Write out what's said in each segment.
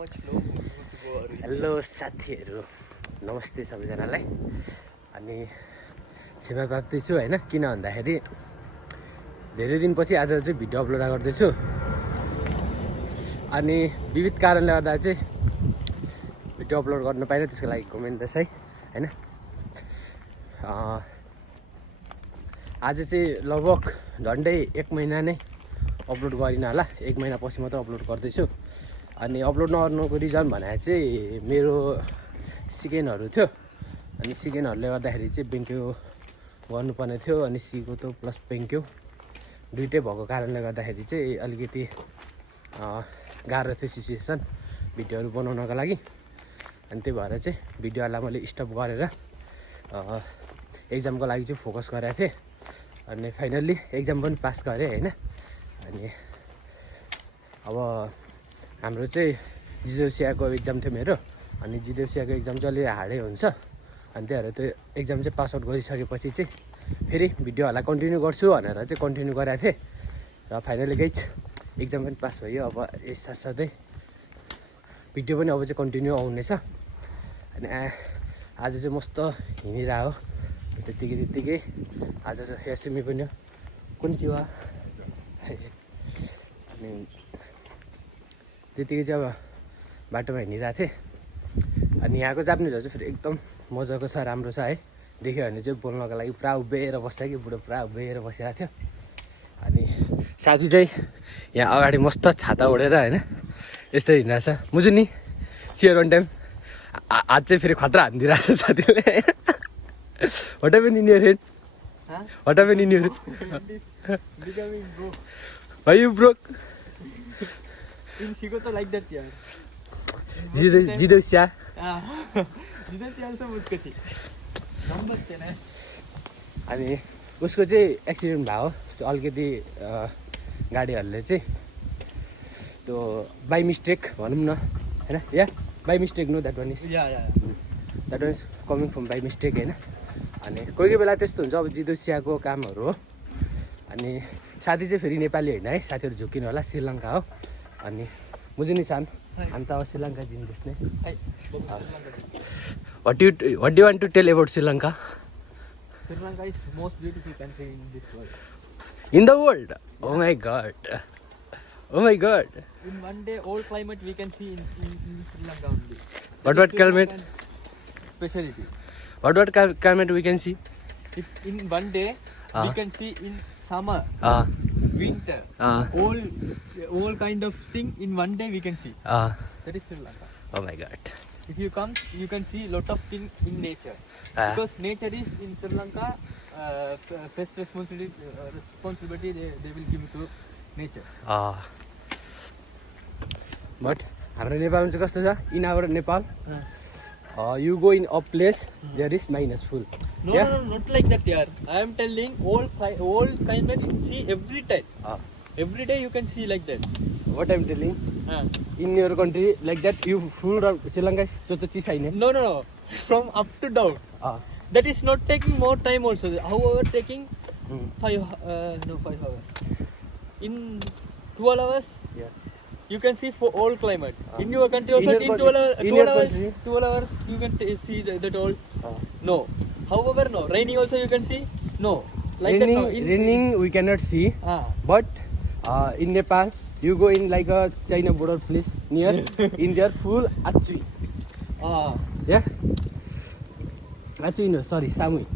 Hello साथीहरू, नमस्ते सबैजनालाई। अनि सेवा प्राप्ति छु हैन, किन भन्दाखेरि धेरै दिनपछि आज चाहिँ भिडियो अपलोड गर्दैछु। अनि विविध कारणले गर्दा चाहिँ भिडियो अपलोड गर्न पाइनँ, त्यसको लागि कमेन्ट है हैन। आज चाहिँ लगभग झन्डै 1 महिना नै अपलोड गरिन होला, 1 महिनापछि मात्र अपलोड गर्दैछु। अनि अपलोड नगर्नुको रिजन भने चाहिँ मेरो सिकेनहरू थियो, अनि सिकेनहरूले गर्दाखेरि चाहिँ बेङ्क्यो गर्नुपर्ने थियो। अनि सिको प्लस बेङ्क्यो दुइटै भएको कारणले गर्दाखेरि चाहिँ अलिकति गाह्रो थियो सिचुएसन भिडियोहरू बनाउनको लागि। अनि त्यही भएर चाहिँ भिडियोहरूलाई मैले स्टप गरेर एक्जामको लागि चाहिँ फोकस गरेको थिएँ। अनि फाइनल्ली एक्जाम पनि पास गरेँ हैन। अनि अब हाम्रो चाहिँ जिदेउसियाको एक्जाम थियो मेरो, अनि जिदेउसियाको एक्जाम चाहिँ अलि हार्डै हुन्छ। अनि त्यही भएर त्यो एक्जाम चाहिँ पास आउट गरिसकेपछि चाहिँ फेरि भिडियोहरूलाई कन्टिन्यू गर्छु भनेर चाहिँ कन्टिन्यू गरेको थिएँ। र फाइनली गाइज एक्जाम पनि पास भयो। अब यस साथसाथै भिडियो पनि अब चाहिँ कन्टिन्यू आउनेछ। अनि आज चाहिँ मस्त हिँडिरहेको हो त्यत्तिकै आज चाहिँ हेरसिमी पनि हो कुन चाहिँ हो। अनि त्यतिकै चाहिँ अब बाटोमा हिँडिरहेको थिएँ। अनि यहाँको जापानिजहरू चाहिँ फेरि एकदम मजाको छ, राम्रो छ है। देख्यो भने चाहिँ बोल्नको लागि पुरा उभिएर बस्छ कि बुढो पुरा उभिएर बसिरहेको थियो। अनि साथी चाहिँ यहाँ अगाडि मस्त छाता ओढेर होइन यस्तै हिँडिरहेछ। मुझु नि सियर वान टाइम आज चाहिँ फेरि खतरा हानिदिइरहेछ साथीले। What happened in your head? Huh? What happened in your head? Becoming broke. Why you broke? In Chicago like that yaar. जिदेउसिया जिदेउसिया also मुस्कची. नम्बर 10 है. अनि उसको चाहिँ एक्सिडेन्ट भयो, त्यो अलिकति गाडीहरूले चाहिँ त्यो बाई मिस्टेक भनौँ न हैन। Yeah by mistake no that one is that one is coming from by mistake हैन। अनि कोही बेला त्यस्तो हुन्छ, अब जिदेउसियाको कामहरू हो। अनि साथी चाहिँ फेरि नेपाली होइन है, साथीहरू झुकिनु होला, श्रीलङ्का हो। अनि मुझे नि सान अन्त अब Sri Lanka जिन्दैछ। What do you want to tell about Sri Lanka? Sri Lanka is most beautiful country in this world. In the world? Oh my god. Oh my god. In one day, all climate we can see in Sri Lanka only. What climate? Speciality. What climate we can see? If in one day we can see in summer, winter, all kind of thing in one day we can see. That is Sri Lanka. Oh my god. If you come, you can see lot of thing in nature. Because nature is in Sri Lanka, first responsibility they will give to nature. But हाम्रो नेपालमा चाहिँ कस्तो छ, in our Nepal you go in a place there is minus full. No, not like that yaar. I am telling all climate see every time. Every day you can see like that. What I am telling, in your country like that you full Sri Lanka is to चिज छैन. No. From up to down. That is not taking more time also. However, taking 5 hours. In 12 hours, you can see for all climate. In your country also, in 12 hours, you can see that all. No. However, no. Raining also you can see. No. Like raining, that no. Raining we cannot see. But in Nepal, you go in like a China border place near, in there full Achui. Yeah. Achui no, sorry, Samui.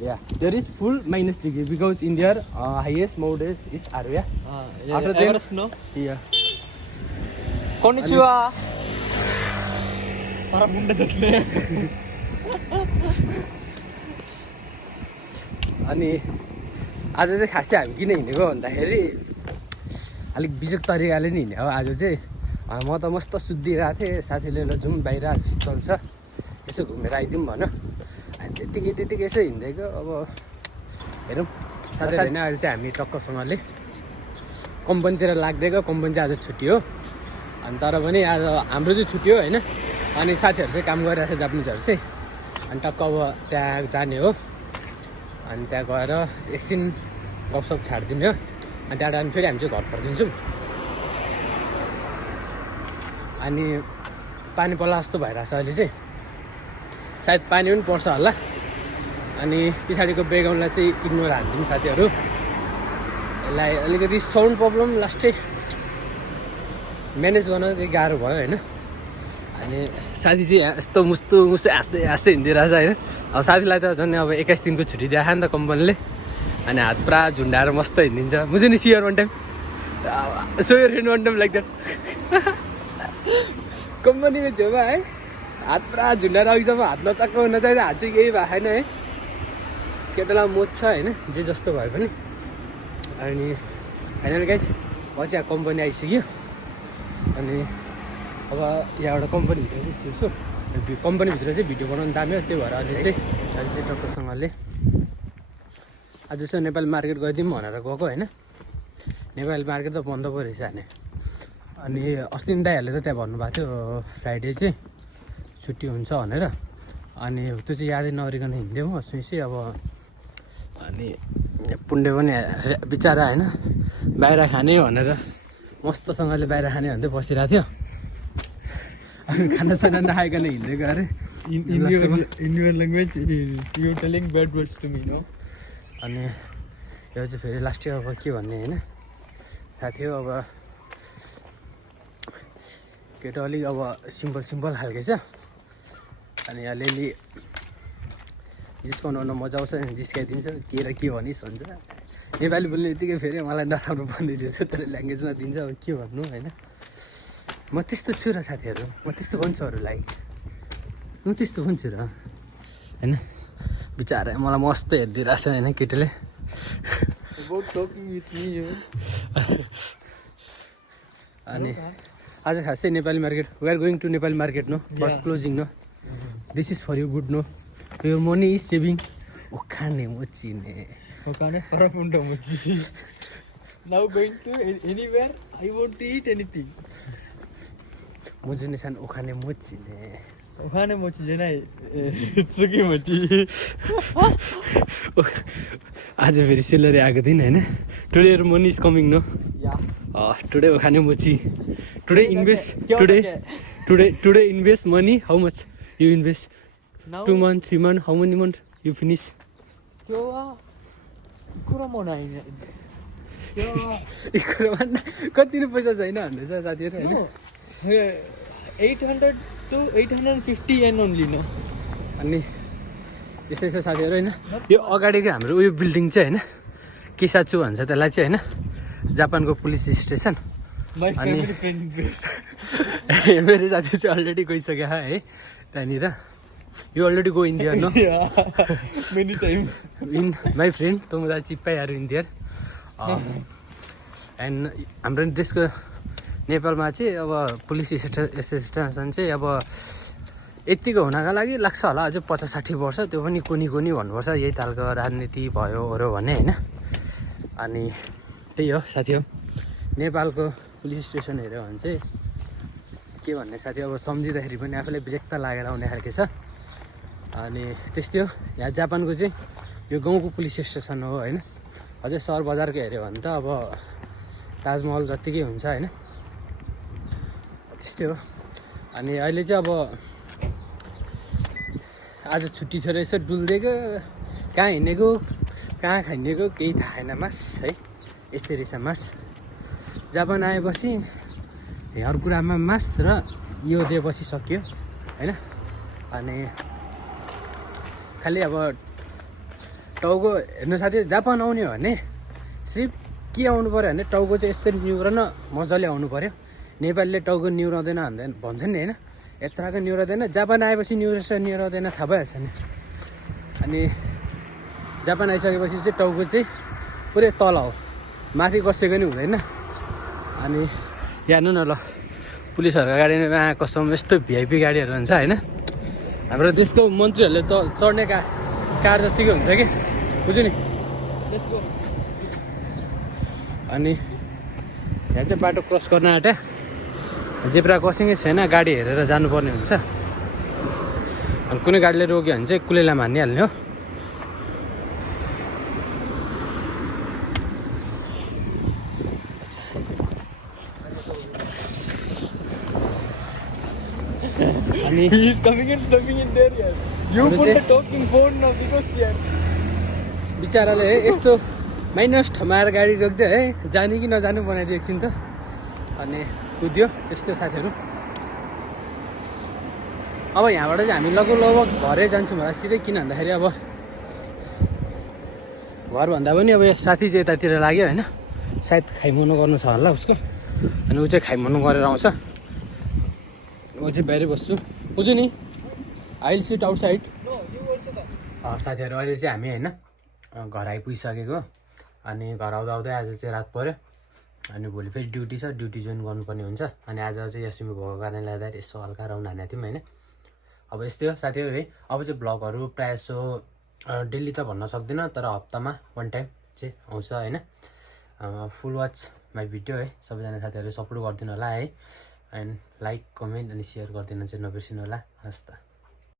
Yeah. There is full minus degree because in there highest mountain is Arya. After that, Everest, no? Yeah. Konnichiwa. Para bunda dasne. अनि आज चाहिँ खासै हामी किन हिँडेको भन्दाखेरि अलिक बिजोग तरिकाले नि हिँड्यो। आज चाहिँ म त मस्त सुत्दिरहेको थिएँ, साथीले ल जाउँ बाहिर शीतल छ यसो घुमेर आइदिउँ भन। अनि त्यत्तिकै यसो हिँडेको। अब हेरौँ साथीहरू होइन, अहिले चाहिँ हामी टक्कसँगले कम्पनीतिर लाग्दिएको। कम्पनी चाहिँ आज छुट्टी हो, अनि तर पनि आज हाम्रो चाहिँ छुट्टी हो होइन। अनि साथीहरू चाहिँ काम गरिरहेको छ जापानिजहरू चाहिँ। अनि टक्क अब त्यहाँ जाने हो, अनि त्यहाँ गएर एकछिन गफसप छाडिदिने हो। अनि त्यहाँबाट फेरि हामी चाहिँ घर फर्किन्छौँ। अनि पानी पर्ला जस्तो भइरहेको छ अहिले चाहिँ, सायद पानी पनि पर्छ होला। अनि पछाडिको ब्याकग्राउन्डलाई चाहिँ इग्नोर हालिदिनु साथीहरू, यसलाई अलिकति साउन्ड प्रब्लम लास्टै म्यानेज गर्न चाहिँ गाह्रो भयो होइन। अनि साथी चाहिँ यस्तो मुस्तो हाँस्दै हिँडिरहेछ होइन। अब साथीलाई त झन् अब 21 दिनको छुट्टी दिएको नि त कम्पनीले, अनि हात पुरा झुन्डाएर मस्त हिँडिदिन्छ। मुझे नि सियर वान टाइम सोयर हेर्नु वान टाइम लाइक द्याट कम्पनीको छेउमा है, हात पुरा झुन्डाएर अघिसम्म हात नचक्क नचाहिँदा हात चाहिँ केही भएको छैन है। केटालाई मोज छ होइन, जे जस्तो भए पनि। अनि फाइनल गाइस अब चाहिँ कम्पनी आइसक्यो। अनि अब यहाँबाट कम्पनीभित्र चाहिँ छिर्छु। कम्पनीभित्र चाहिँ भिडियो बनाउनु दामी हो, त्यही भएर अहिले चाहिँ टक्करसँगले आज चाहिँ नेपाल मार्केट गइदिउँ भनेर गएको होइन। नेपाल मार्केट त बन्द पो रहेछ हाने। अनि अस्ति दाइहरूले त त्यहाँ भन्नुभएको थियो फ्राइडे चाहिँ छुट्टी हुन्छ भनेर। अनि त्यो चाहिँ यादै नगरिकन हिँड्थ्यो म सुइसी अब। अनि पुण्डे पनि बिचरा होइन बाहिर खाने भनेर मस्तसँगले बाहिर खाने भन्दै बसिरहेको थियो। अनि खानासाना नखाइकन हिँडेको अरे। In your language, you telling bad words to me, no? अनि यो चाहिँ फेरि लास्ट अब के भन्ने होइन साथी हो। अब केटा अलिक अब सिम्पल खालको छ। अनि अलिअलि जिस्काउनु मजा आउँछ, जिस्काइदिन्छ के र के भनिस् भन्छ। नेपाली बोल्ने बित्तिकै फेरि मलाई नराम्रो भन्दैछ तर ल्याङ्ग्वेजमा दिन्छ, अब के भन्नु होइन। म त्यस्तो छु र साथीहरू, म त्यस्तो भन्छु अरूलाई, म त्यस्तो भन्छु र होइन। बिचारा मलाई मस्त हेरिदिइरहेछ होइन केटीले। अनि आज खासै Nepali market, we are going to Nepali market no, but closing no. This is for you good no, your money is saving. उखाने मुचिने फरक हुन्छ मुची। Now going to anywhere, I want to eat anything. मुझे निशान उखाने मुचिने। उखाने मुची जे नाही सुकी मुची। आज फेरि सेलरी आएको दिन होइन। Today your money is coming no. Yeah today उखाने मुची। Today invest today invest money how much you invest? 2 months 3 months how many months you finish? त्यो कुरा म नै कति नै पैसा छैन भन्दैछ साथीहरू होइन। 800 to 850 yen only no. अनि यस्तै छ साथीहरू होइन। यो अगाडिको हाम्रो उयो बिल्डिङ चाहिँ होइन किसाचु भन्छ त्यसलाई चाहिँ होइन, जापानको police station. My family friend base. मेरो साथी चाहिँ अलरेडी गइसक्यो है त्यहाँनिर। You already go in there, no? Yeah, many times. In my friend, तुम चिप्पाइहरू in there. एन्ड हाम्रो देशको नेपालमा चाहिँ अब पुलिस स्टेसन चाहिँ अब यत्तिको हुनका लागि लाग्छ होला अझै 50-60 वर्ष। त्यो पनि कुनी भन्नुपर्छ, यही तालको राजनीति भयो ओऱ्यो भने होइन। अनि त्यही हो साथी हो, नेपालको पुलिस स्टेसन हेऱ्यो भने चाहिँ के भन्ने साथी, अब सम्झिँदाखेरि पनि आफूलाई विरक्त लागेर आउने खालको छ। अनि त्यस्तै हो यहाँ जापानको चाहिँ यो गाउँको पुलिस स्टेसन हो होइन। अझै सहर बजारको हेऱ्यो भने त अब ताजमहल जत्तिकै हुन्छ होइन, त्यस्तै हो। अनि अहिले चाहिँ अब आज छुट्टी छ रहेछ, डुल्दिएको कहाँ हिँडेको कहाँ खाइदिएको केही थाहा छैन मास है। यस्तै रहेछ मास। जापान आएपछि हर कुरामा मास र यो दिएपछि सकियो होइन। अनि खालि अब टाउको हेर्नु साथी, जापान आउने हो भने सिर्फ के आउनु पऱ्यो भने टाउको चाहिँ यस्तरी निहुरन मजाले आउनु पऱ्यो। नेपालीले टाउको निहुराउँदैन भन्छ नि होइन, यत्रको निहुराउँदैन। जापान आएपछि निहुराउँदैन थाहा भइहाल्छ नि। अनि जापान आइसकेपछि चाहिँ टाउको चाहिँ पुरै तल हो, माथि कसैको नि हुँदैन। अनि हेर्नु न ल पुलिसहरूको गाडीमा कसम यस्तो भिआइपी गाडीहरू हुन्छ होइन। हाम्रो देशको मन्त्रीहरूले त चढ्ने कार जतिकै हुन्छ कि, बुझ्यो नि। अनि यहाँ चाहिँ बाटो क्रस गर्न आँट्या, जेब्रा क्रसिङै छैन, गाडी हेरेर जानुपर्ने हुन्छ। अनि कुनै गाडीले रोक्यो भने चाहिँ कुलेलाई मानिहाल्ने हो। अनि He is coming and stuffing in there, yeah. You What is put it? the talking phone now because, yeah. बिचराले है यस्तो माइनस ठमाएर गाडी रोक्दियो है जाने कि नजानु बनाइदियो एकछिन त अनि कुद्यो यस्तो साथीहरू अब यहाँबाट चाहिँ हामी लगभग घरै जान्छौँ होला सिधै किन भन्दाखेरि अब घरभन्दा पनि अब साथी चाहिँ यतातिर लाग्यो होइन सायद खाइमुनु गर्नु छ होला उसको अनि ऊ चाहिँ खाइमुनु गरेर आउँछ म चाहिँ बाहिरै बस्छु बुझ्यो नि I will sit outside No, you also come. साथीहरू अहिले चाहिँ हामी होइन घर आइपुगिसकेको अनि घर आउँदा आउँदै आज चाहिँ रात पऱ्यो अनि भोलि फेरि ड्युटी छ ड्युटी जोइन गर्नुपर्ने हुन्छ अनि आज चाहिँ यसिमी भएको कारणले गर्दाखेरि यसो हल्का राउन्ड हानेको थियौँ होइन अब यस्तै हो साथीहरू है अब चाहिँ भ्लगहरू प्रायः जसो डेली त भन्न सक्दिनँ तर हप्तामा 1 टाइम चाहिँ आउँछ होइन फुल वाच माई भिडियो है सबैजना साथीहरूले सपोर्ट गरिदिनु होला है एन्ड लाइक कमेन्ट अनि सेयर गरिदिनु चाहिँ नबिर्सिनु होला हस् त